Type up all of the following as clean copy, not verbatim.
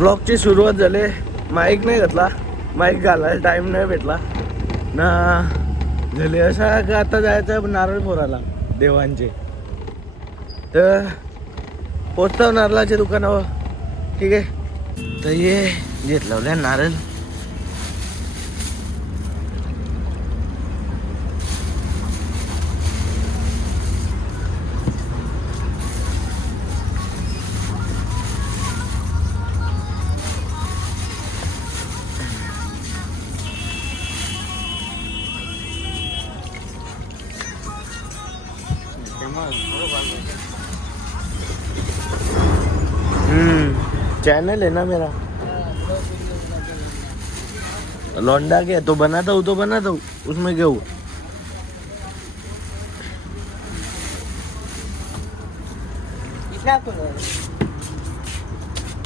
ब्लॉगची सुरुवात झाली. माईक नाही घेतला, माईक घालायला टाईम नाही भेटला ना. झाले असा का आता जायचं नारळ फोराला देवांचे. तर पोचतो नारळाच्या दुकानावर. ठीक आहे, तर ये घेतलं नारळ. चैनल है ना मेरा, लौंडा के तो बनाता हूँ उसमें क्या हुआ.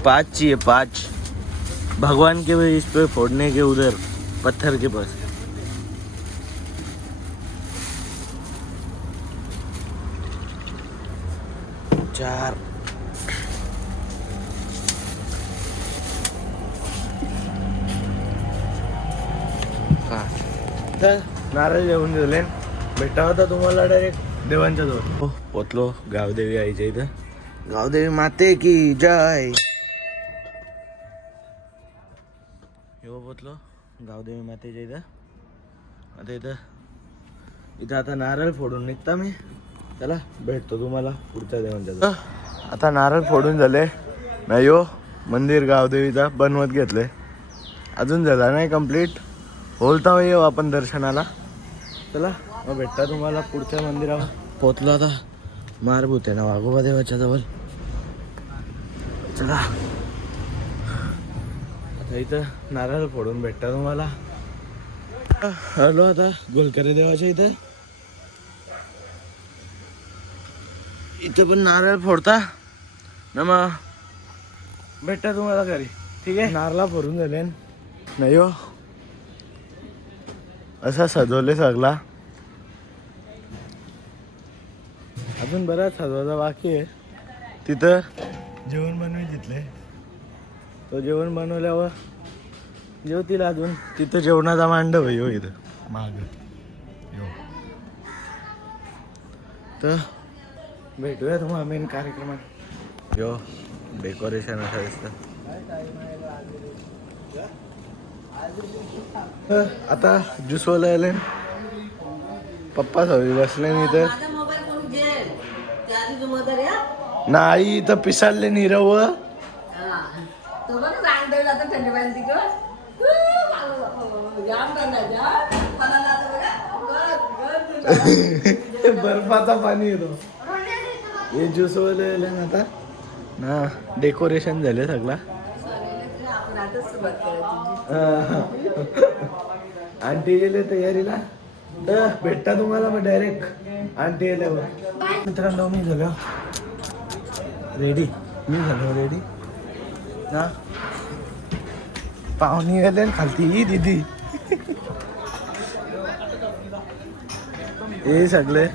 पाँच चाहिए, 5 भगवान के इस पे फोड़ने के, उधर पत्थर के पास. चार. तर नारळ घेऊन दिले. भेटा होता तुम्हाला डायरेक्ट देवांच्या जवळ. हो, पोचलो गावदेवी आईच्या इथं. गावदेवी माते की जय. हो, पोचलो गावदेवी मातेच्या इथं. आता इथं आता नारळ फोडून निघता मी. चला भेटतो तुम्हाला पुढच्या देवांच्या जवळ. आता नारळ फोडून झाले. नाही हो, मंदिर गावदेवीचा बनवत घेतले. अजून झाला नाही कंप्लीट. बोलता येऊ आपण दर्शनाला. चला मग भेटता तुम्हाला पुढच्या मंदिरावर. पोचलो आता मारभूत आहे ना वाघोबा देवाच्या जवळ. चला आता इथं नारळ फोडून भेटता तुम्हाला. आलो आता गोलकरे देवाच्या इथं. इथं पण नारळ फोडता ना, मग भेटता तुम्हाला घरी. ठीक आहे, नारळा फोडून झाले. नाही हो, असा सजवले सगळा. अजून बराच सजवायचा बाकी आहे. तिथं जेवण बनवून घेतले. तो जेवण बनवल्यावर जेवतील अजून. तिथं जेवणाचा मांडव आहे हो इथं माग. तर भेटूया तुम्हाला मेन कार्यक्रमात. यो डेकोरेशन असं दिसतं. आता ज्यूसवाला आले. पप्पा सगळी बसले इथं. नाही इथं पिसाळले नीरव. बर्फाचा पाणी येतो. हे ज्यूसवाले आले ना आता ना. डेकोरेशन झाले सगळा. आंटी गेले तयारीला. तर भेटता तुम्हाला मग डायरेक्ट आंटी गेल्यावर. मित्रांनो मी झालो रेडी. ना पाहुणी गेले खालती ही दीदी. हे सगळे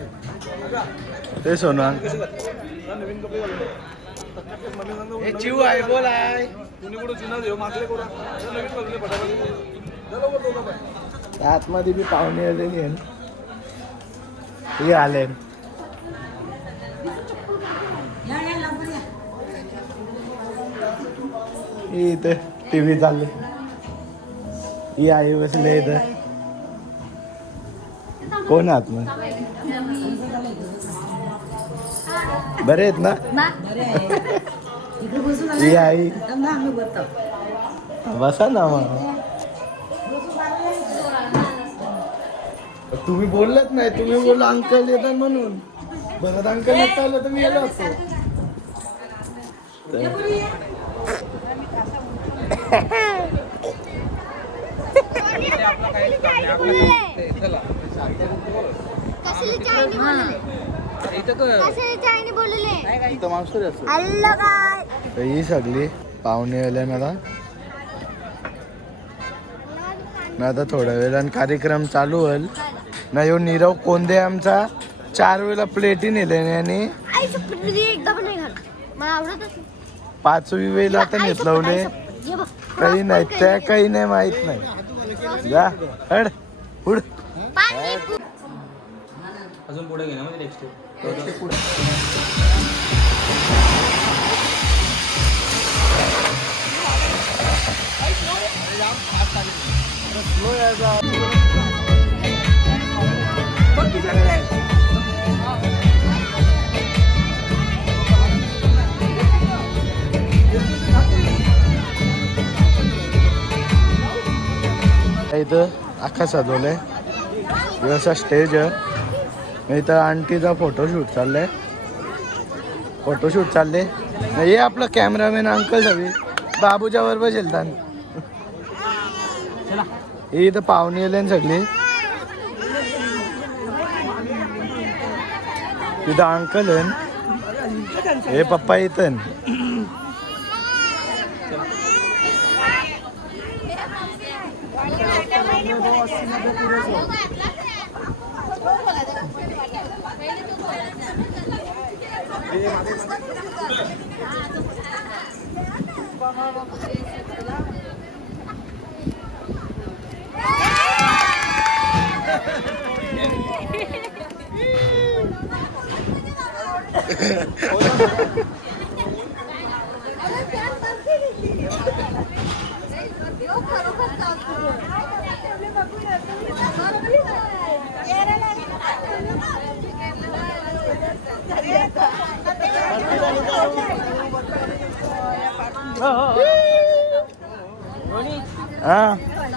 ते सोना हे चिव आहे. बोल आहे आतमध्ये बी पाहुणे आलेली आहे. हे आले. इथे टीव्ही चालले. ही आई बसले इथं. कोण आहात मग? बरे आहेत ना? ही आई. बसा ना मग. तुम्ही बोललात नाही. तुम्ही बोलला अंकल येतात म्हणून. बरं अंकल येत आलं तर मी गेलो असतो. ही सगळी पाहुणे आले ना. आता थोड्या वेळाने कार्यक्रम चालू होईल ना. यो नीरव कोंदे आमचा 4 वेळा प्लेटी नेले आणि 5वी वेळेला आता नेतलवले. काही नाही त्या काही नाही माहित नाही जा हड पुढ अजून पुढे घे ना म्हणजे नेक्स्ट इथं अख्खा सजवलंय व्यवस्था स्टेज आहे इथं आंटीचा फोटोशूट चाललंय फोटोशूट चालले हे आपलं कॅमेरामॅन अंकल हवी बाबूच्या वर बसेल हे इथं पाहुणे येले सगळी तिथं अंकल आहे हे पप्पा इथं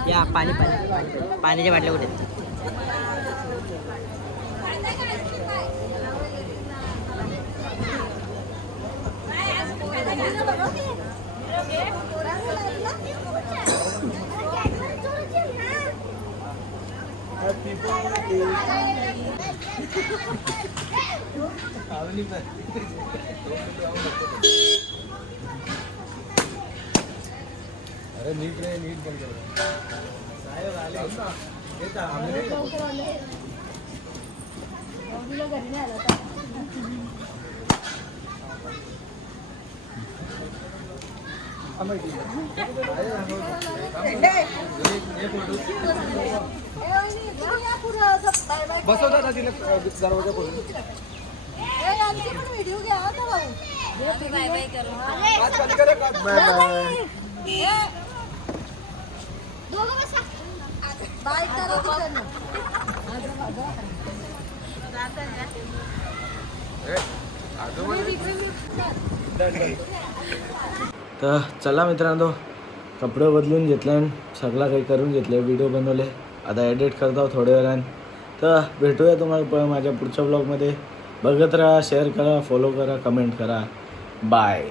या पाणी पाणी पाण्याच्या बाटल्या कुठे अरे नीट रे नीट बंद कर बसवता तिला दरवाजा खोलून व्हिडिओ घ्या बाय बाय करू बाय बाय बाय करा तर चला मित्रांनो कपडे बदलून घेतले सगळं काही करून घेतले व्हिडिओ बनवले आता एडिट करतो थोड्या वेळानं तर भेटूया तुम्हाला माझ्या पुढच्या ब्लॉगमध्ये बघत राहा शेअर करा फॉलो करा कमेंट करा बाय